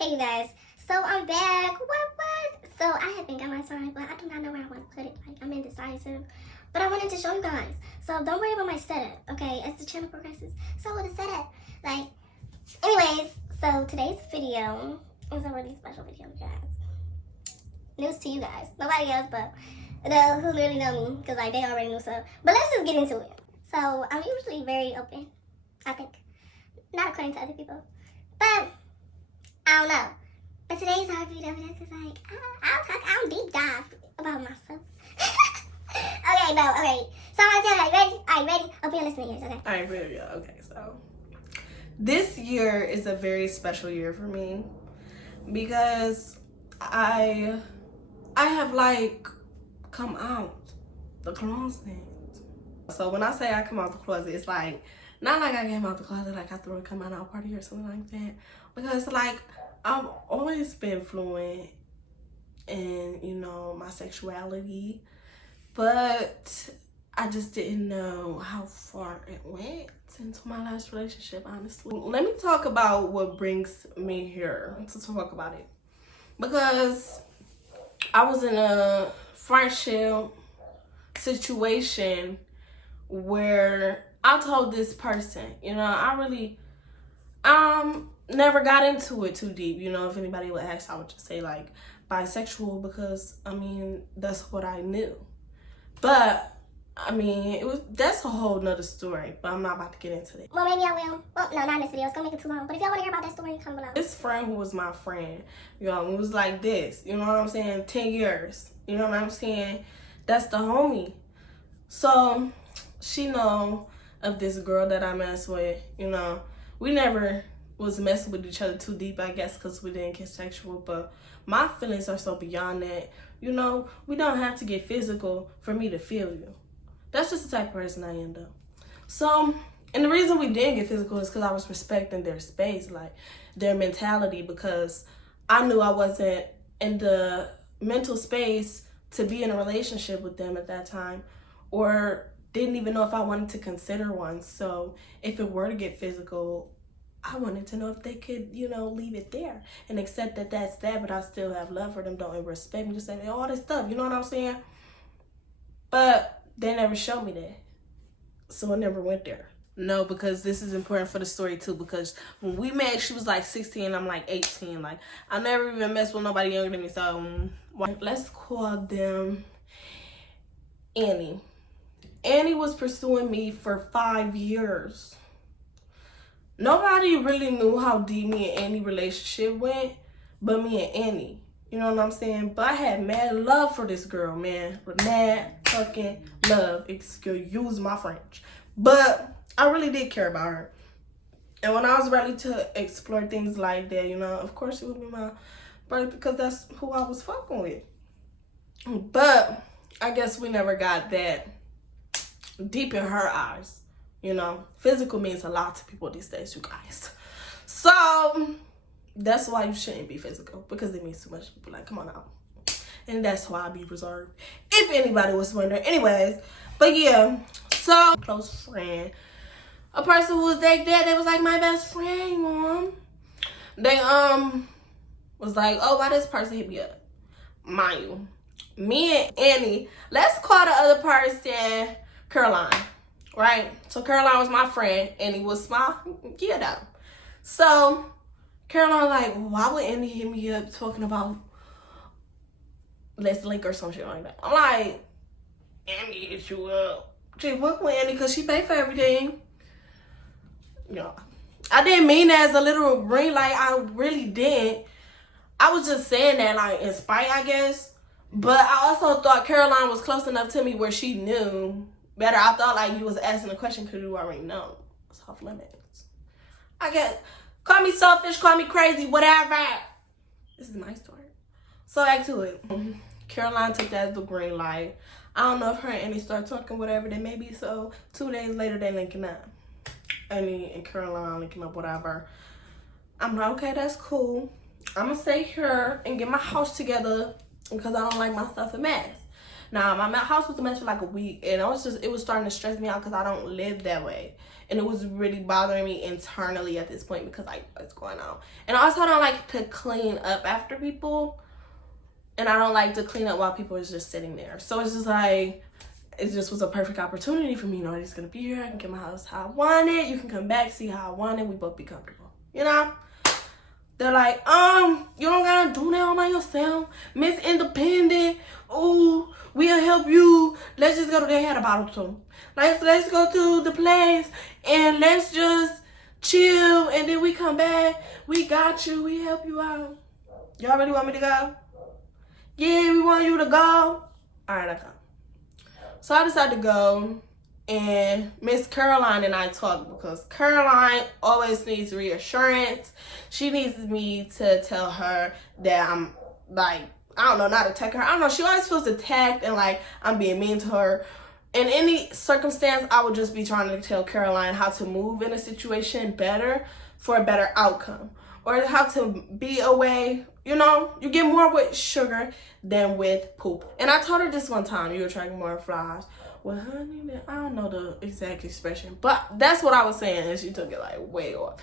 Hey you guys, so I'm back. What? So I have been got my sign, but I do not know where I want to put it. Like I'm indecisive, but I wanted to show you guys. So don't worry about my setup, okay? As the channel progresses, so will the setup. Like, anyways, so today's video is a really special video, you guys. News to you guys, nobody else, but who really know me, because like they already knew so. But let's just get into it. So I'm usually very open, I think, not according to other people, but I don't know. But today's our video because like I'll deep dive about myself. Okay. So I'm gonna tell you, ready? Are you ready? Open your listening ears, okay? Alright, ready, yeah. Okay, so this year is a very special year for me because I have like come out the closet. So when I say I come out the closet, it's like not like I came out the closet like I threw a come out party or something like that. Because like I've always been fluent in, you know, my sexuality, but I just didn't know how far it went into my last relationship, honestly. Let me talk about what brings me here to talk about it. Because I was in a friendship situation where I told this person, you know, I really never got into it too deep. You know, if anybody would ask, I would just say like bisexual because I mean that's what I knew. But I mean that's a whole nother story, but I'm not about to get into that. Well, maybe I will. Well, no, not in this video. It's gonna make it too long. But if y'all wanna hear about that story, comment below. This friend who was my friend, you know, it was like this, you know what I'm saying? 10 years, you know what I'm saying? That's the homie. So she know of this girl that I mess with, you know. We never was messing with each other too deep, I guess, because we didn't get sexual, but my feelings are so beyond that. You know, we don't have to get physical for me to feel you. That's just the type of person I am, though. So, and the reason we didn't get physical is because I was respecting their space, like their mentality, because I knew I wasn't in the mental space to be in a relationship with them at that time, or didn't even know if I wanted to consider one. So if it were to get physical, I wanted to know if they could, you know, leave it there and accept that that's that, but I still have love for them, don't respect me, just say all this stuff, you know what I'm saying? But they never showed me that, so I never went there. No, because this is important for the story too, because when we met, she was like 16, I'm like 18. Like, I never even messed with nobody younger than me, so let's call them Annie. Annie was pursuing me for 5 years. Nobody really knew how deep me and Annie's relationship went, but me and Annie. You know what I'm saying? But I had mad love for this girl, man. Mad fucking love. Excuse my French. But I really did care about her. And when I was ready to explore things like that, you know, of course it would be my brother because that's who I was fucking with. But I guess we never got that deep in her eyes. You know, physical means a lot to people these days, you guys. So that's why you shouldn't be physical, because it means too much to people. Like, come on out. And that's why I be reserved, if anybody was wondering. Anyways, but yeah, so close friend, a person who was like that, they was like my best friend. They was like, oh, why this person hit me up? Mind you, me and Annie, let's call the other person Caroline. Right? So Caroline was my friend, and he was my kiddo. So Caroline like, why would Andy hit me up talking about let's link or some shit like that? I'm like, Andy hit you up. She work with Andy because she paid for everything. You know, I didn't mean that as a literal green light. I really didn't. I was just saying that like in spite, I guess. But I also thought Caroline was close enough to me where she knew better. I thought like you was asking a question because you already know. It's off limits. I guess, call me selfish, call me crazy, whatever. This is my story. So back to it. Caroline took that as the green light. I don't know if her and Annie start talking, whatever they may be. So 2 days later, they linking up. Annie and Caroline linking up, whatever. I'm like, okay, that's cool. I'm gonna stay here and get my house together because I don't like my stuff a mess. Now, my house was a mess for like a week, and it was starting to stress me out because I don't live that way. And it was really bothering me internally at this point because, like, what's going on? And also, I don't like to clean up after people. And I don't like to clean up while people is just sitting there. So it's just like, it just was a perfect opportunity for me. Nobody's going to be here. I can get my house how I want it. You can come back, see how I want it. We both be comfortable. You know? They're like, you don't got to do that all by yourself. Miss Independent. Ooh, we'll help you. Let's just go to, they had a bottle too. Let's go to the place and let's just chill, and then we come back. We got you. We help you out. Y'all really want me to go? Yeah, we want you to go. All right, I come. So I decided to go, and Miss Caroline and I talked because Caroline always needs reassurance. She needs me to tell her that I'm like, I don't know, not attack her. I don't know. She always feels attacked and like I'm being mean to her. In any circumstance, I would just be trying to tell Caroline how to move in a situation better for a better outcome, or how to be away. You know, you get more with sugar than with poop. And I told her this one time, you attract more flies. Well, honey, I don't know the exact expression, but that's what I was saying, and she took it like way off.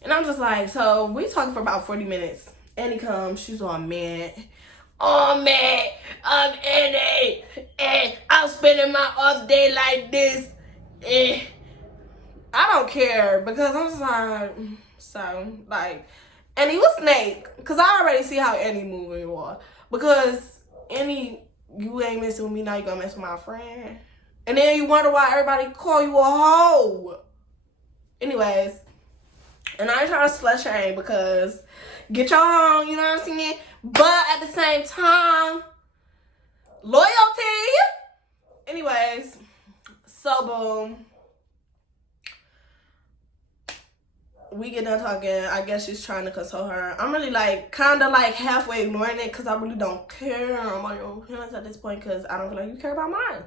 And I'm just like, so we talking for about 40 minutes. Annie comes, she's all mad. Oh man, I'm Annie, and I'm spending my off day like this. And I don't care because I'm just like, so like, Annie, what's Snake? Because I already see how Annie moving you are. Because Annie, you ain't messing with me, now you gonna mess with my friend. And then you wonder why everybody call you a hoe. Anyways, and I ain't trying to slush shame because get your own, you know what I'm saying? But at the same time, loyalty. Anyways, so boom. We get done talking. I guess she's trying to console her. I'm really like, kind of like halfway ignoring it because I really don't care about your feelings at this point because I don't feel like you care about mine.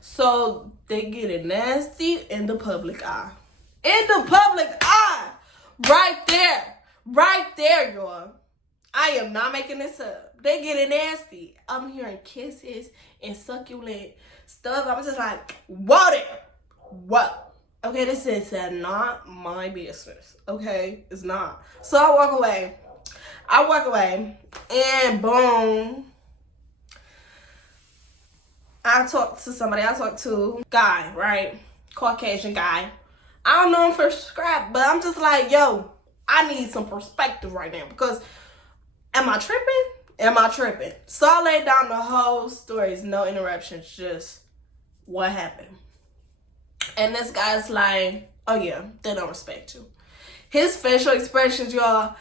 So they get it nasty in the public eye. In the public eye. Right there. Right there, y'all. I am not making this up. They get it nasty. I'm hearing kisses and succulent stuff. I'm just like, what it? What? Okay, this is not my business. Okay, it's not. So I walk away. And boom. I talked to somebody. I talked to a guy, right? Caucasian guy. I don't know him for scrap, but I'm just like, yo, I need some perspective right now because am I tripping? So I laid down the whole stories, no interruptions, just what happened. And this guy's like, oh yeah, they don't respect you. His facial expressions, y'all,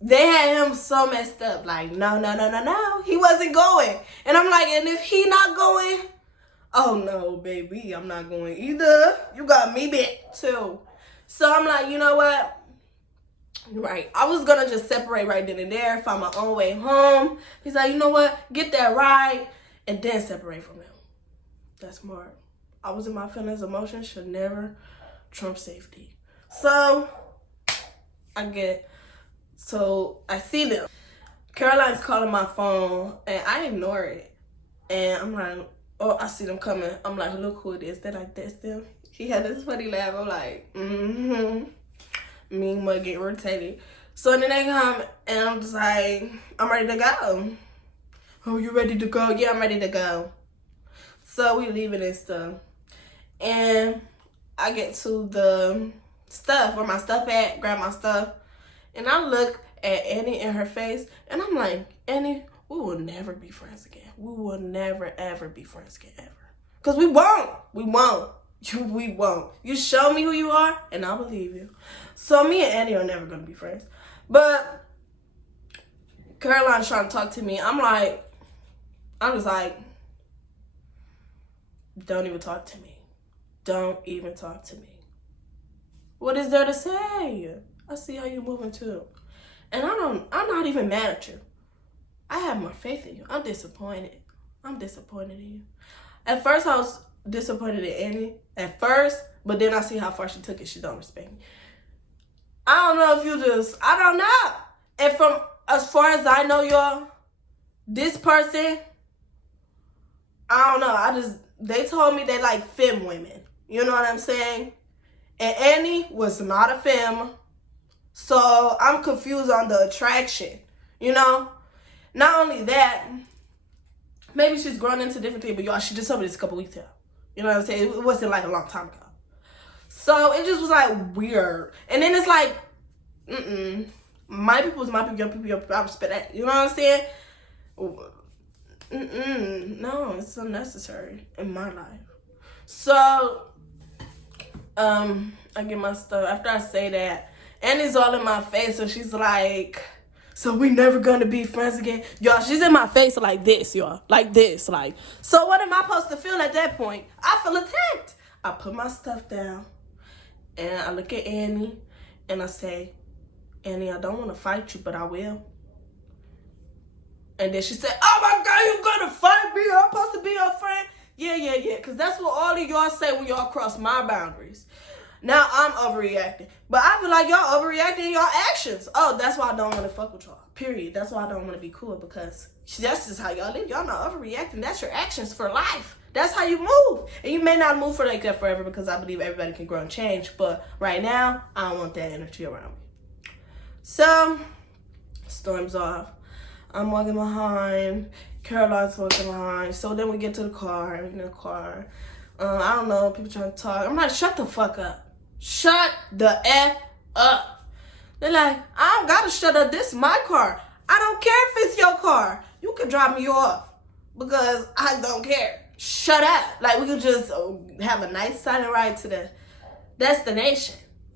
they had him so messed up. Like, no, he wasn't going. And I'm like, and if he not going, oh no, baby, I'm not going either. You got me bit too. So I'm like, you know what? You're right. I was gonna just separate right then and there, find my own way home. He's like, you know what? Get that right, and then separate from him. That's smart. I was in my feelings. Emotions should never trump safety. So I see them. Caroline's calling my phone, and I ignore it. And I'm like, oh, I see them coming. I'm like, look who it is. They're like, that's them. He had this funny laugh. I'm like, Me mug get irritated. So then they come, and I'm just like, I'm ready to go. Oh, you ready to go? Yeah, I'm ready to go. So we leaving and stuff. And I get to the stuff, where my stuff at, grab my stuff. And I look at Annie in her face, and I'm like, Annie, we will never be friends again. We will never, ever be friends again, ever. Because we won't. We won't. You show me who you are, and I'll believe you. So me and Annie are never going to be friends. But Caroline's trying to talk to me. I'm just like, don't even talk to me. Don't even talk to me. What is there to say? I see how you're moving too. And I'm not even mad at you. I have more faith in you. I'm disappointed. I'm disappointed in you. At first, I was disappointed in Annie. At first, but then I see how far she took it. She don't respect me. I don't know if I don't know. And from, as far as I know, y'all, this person I don't know. They told me they like femme women. You know what I'm saying? And Annie was not a femme. So I'm confused on the attraction. You know? Not only that, maybe she's grown into different things, but y'all, she just told me this a couple weeks ago. You know what I'm saying? It wasn't like a long time ago. So it just was like weird. And then it's like, my people is my people, your people, your people. I respect that. You know what I'm saying? No, it's unnecessary in my life. So, I get my stuff. After I say that, Annie's all in my face, and she's like, so we never gonna be friends again? Y'all, she's in my face like this, y'all. Like this, like. So what am I supposed to feel at that point? I feel attacked. I put my stuff down, and I look at Annie, and I say, Annie, I don't want to fight you, but I will. And then she said, oh my God, you gonna fight me? I'm supposed to be your friend? Yeah. Because that's what all of y'all say when y'all cross my boundaries. Now I'm overreacting. But I feel like y'all overreacting in y'all actions. Oh, that's why I don't want to fuck with y'all. Period. That's why I don't want to be cool, because that's just how y'all live. Y'all not overreacting. That's your actions for life. That's how you move. And you may not move for like that forever, because I believe everybody can grow and change. But right now, I don't want that energy around me. So, storm's off. I'm walking behind. Caroline's walking behind. So then we get to the car. In the car. I don't know. People trying to talk. I'm like, shut the fuck up. Shut the F up. They're like, I don't gotta shut up. This is my car. I don't care if it's your car. You can drop me off, because I don't care. Shut up. Like, we could just have a nice silent ride to the destination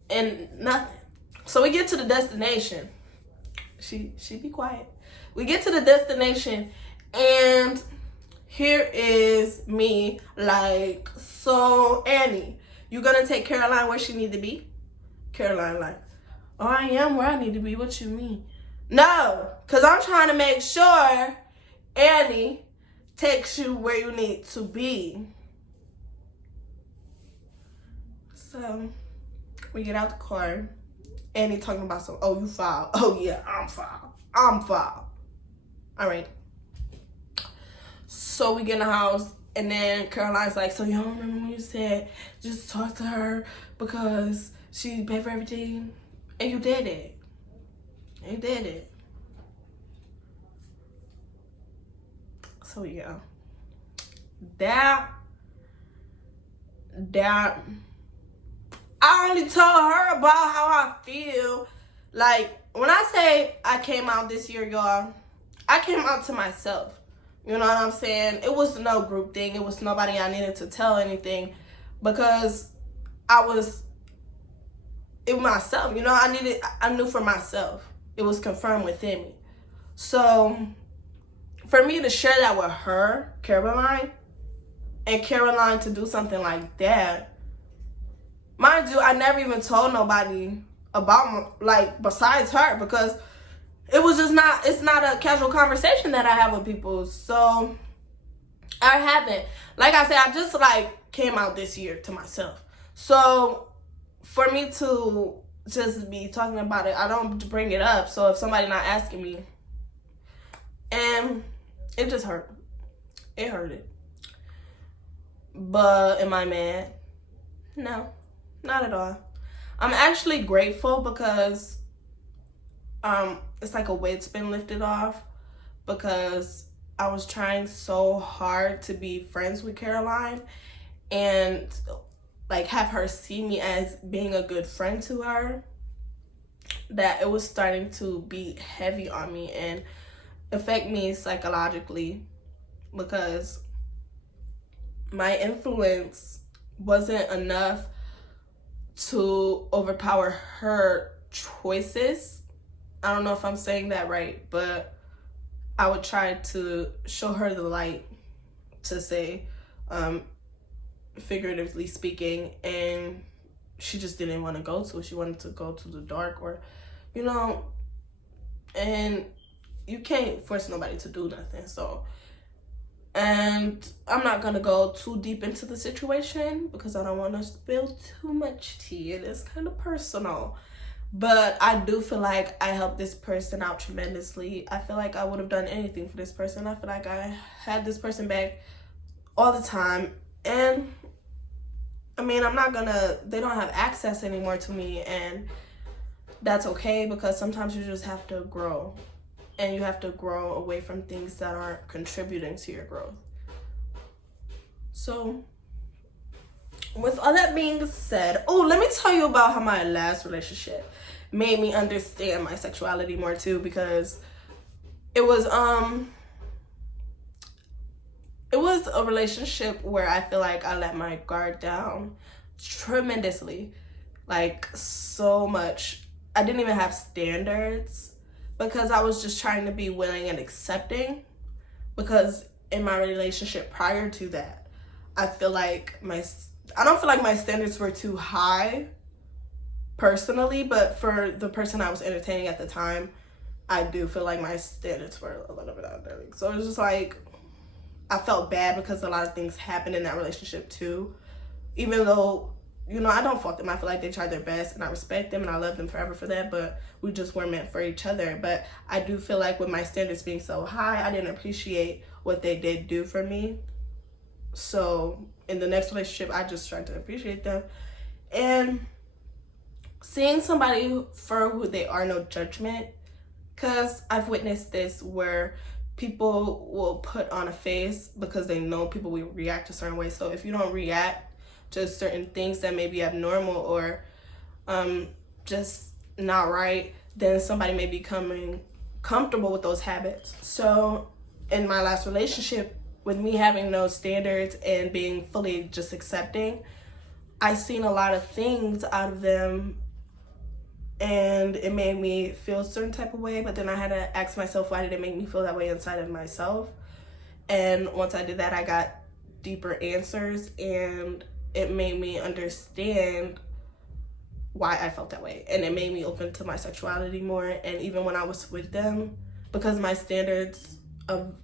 and nothing. So we get to the destination. She be quiet. We get to the destination, and here is me like, so Annie, you gonna take Caroline where she need to be? Caroline like, oh, I am where I need to be. What you mean? No, because I'm trying to make sure Annie takes you where you need to be. So we get out the car. Annie talking about some, oh, you filed. Oh, yeah, I'm filed. All right. So we get in the house, and then Caroline's like, so you don't remember when you said just talk to her because she paid for everything? And you did it. So yeah. That I only told her about how I feel. Like, when I say I came out this year, y'all, I came out to myself. You know what I'm saying? It was no group thing. It was nobody I needed to tell anything, because it was myself. You know, I knew for myself. It was confirmed within me. So for me to share that with her, Caroline, and Caroline to do something like that, mind you, I never even told nobody about, like, besides her, because it's not a casual conversation that I have with people. So I haven't. Like I said, I just like came out this year to myself. So for me to just be talking about it, I don't bring it up. So if somebody not asking me, and it just hurt. It hurted. But am I mad? No, not at all. I'm actually grateful, because it's like a weight's been lifted off, because I was trying so hard to be friends with Caroline and like have her see me as being a good friend to her, that it was starting to be heavy on me and affect me psychologically, because my influence wasn't enough to overpower her choices. I don't know if I'm saying that right, but I would try to show her the light, to say, figuratively speaking, and she just didn't want to go to it. She wanted to go to the dark, or, you know, and you can't force nobody to do nothing. So, and I'm not going to go too deep into the situation, because I don't want to spill too much tea. It is kind of personal. But I do feel like I helped this person out tremendously. I feel like I would have done anything for this person. I feel like I had this person back all the time. And I mean, they don't have access anymore to me, and that's okay, because sometimes you just have to grow, and you have to grow away from things that aren't contributing to your growth. So with all that being said, let me tell you about how my last relationship made me understand my sexuality more too, because it was a relationship where I feel like I let my guard down tremendously, like so much. I didn't even have standards because I was just trying to be willing and accepting, because in my relationship prior to that, I don't feel like my standards were too high personally, but for the person I was entertaining at the time, I do feel like my standards were a little bit under. So it was just like, I felt bad because a lot of things happened in that relationship too. Even though, I don't fault them. I feel like they tried their best, and I respect them, and I love them forever for that, but we just weren't meant for each other. But I do feel like with my standards being so high, I didn't appreciate what they did do for me. So in the next relationship, I just tried to appreciate them. And seeing somebody for who they are, no judgment, because I've witnessed this where people will put on a face because they know people will react a certain way. So if you don't react to certain things that may be abnormal or just not right, then somebody may be becoming comfortable with those habits. So in my last relationship, with me having no standards and being fully just accepting, I seen a lot of things out of them, and it made me feel a certain type of way. But then I had to ask myself, why did it make me feel that way inside of myself? And once I did that, I got deeper answers, and it made me understand why I felt that way, and it made me open to my sexuality more. And even when I was with them, because my standards of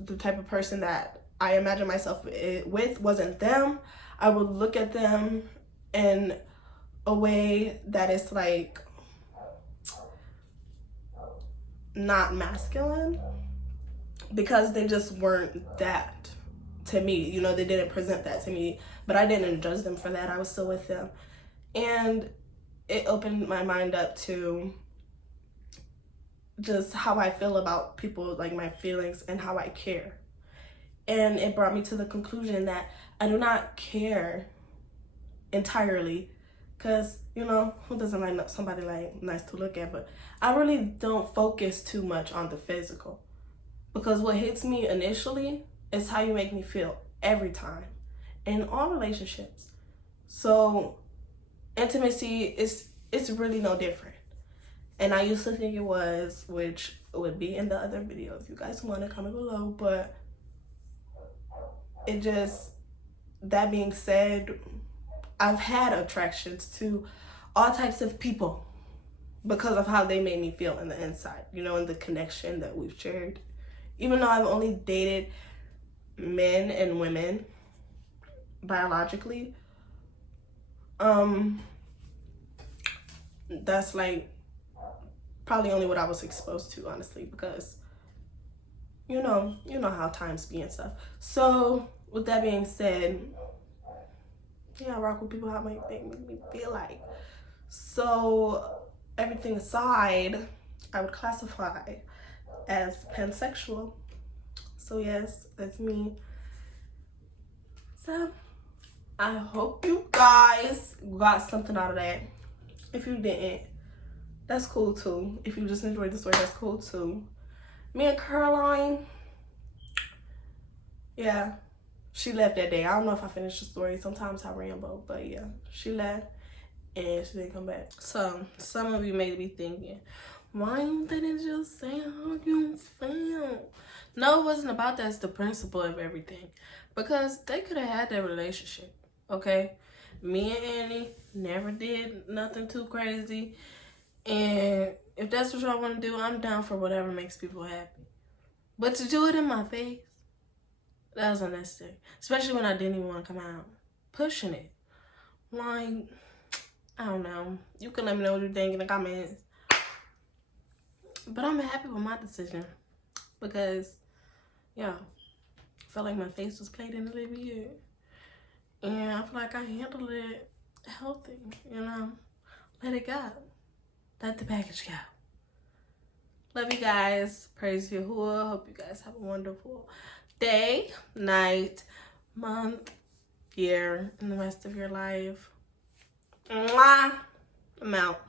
the type of person that I imagine myself with wasn't them, I would look at them in a way that is like not masculine, because they just weren't that to me. They didn't present that to me, but I didn't judge them for that. I was still with them, and it opened my mind up to just how I feel about people, like my feelings and how I care. And it brought me to the conclusion that I do not care entirely, because who doesn't like somebody like nice to look at, but I really don't focus too much on the physical, because what hits me initially is how you make me feel every time in all relationships. So intimacy it's really no different. And I used to think it was, which would be in the other video if you guys want to comment below. But that being said, I've had attractions to all types of people because of how they made me feel in the inside, and the connection that we've shared. Even though I've only dated men and women biologically, that's like probably only what I was exposed to, honestly, because you know how times be and stuff. So with that being said, yeah, I rock with people how they make me feel like. So everything aside, I would classify as pansexual. So yes, that's me. So I hope you guys got something out of that. If you didn't, that's cool too. If you just enjoyed the story, that's cool too. Me and Caroline, yeah, she left that day. I don't know if I finished the story. Sometimes I ramble, but yeah, she left and she didn't come back. So some of you may be thinking, why didn't you say how you feel? No, it wasn't about that. It's the principle of everything. Because they could have had their relationship, okay? Me and Annie never did nothing too crazy. And if that's what y'all want to do, I'm down for whatever makes people happy. But to do it in my face, that was unnecessary. Especially when I didn't even want to come out. Pushing it. Like, I don't know. You can let me know what you think in the comments. But I'm happy with my decision. Because, yeah, I felt like my face was played in a little bit. And I feel like I handled it healthy, you know. Let it go. Let the package go. Love you guys. Praise Yahuwah. Hope you guys have a wonderful day, night, month, year, and the rest of your life. Mwah. I'm out.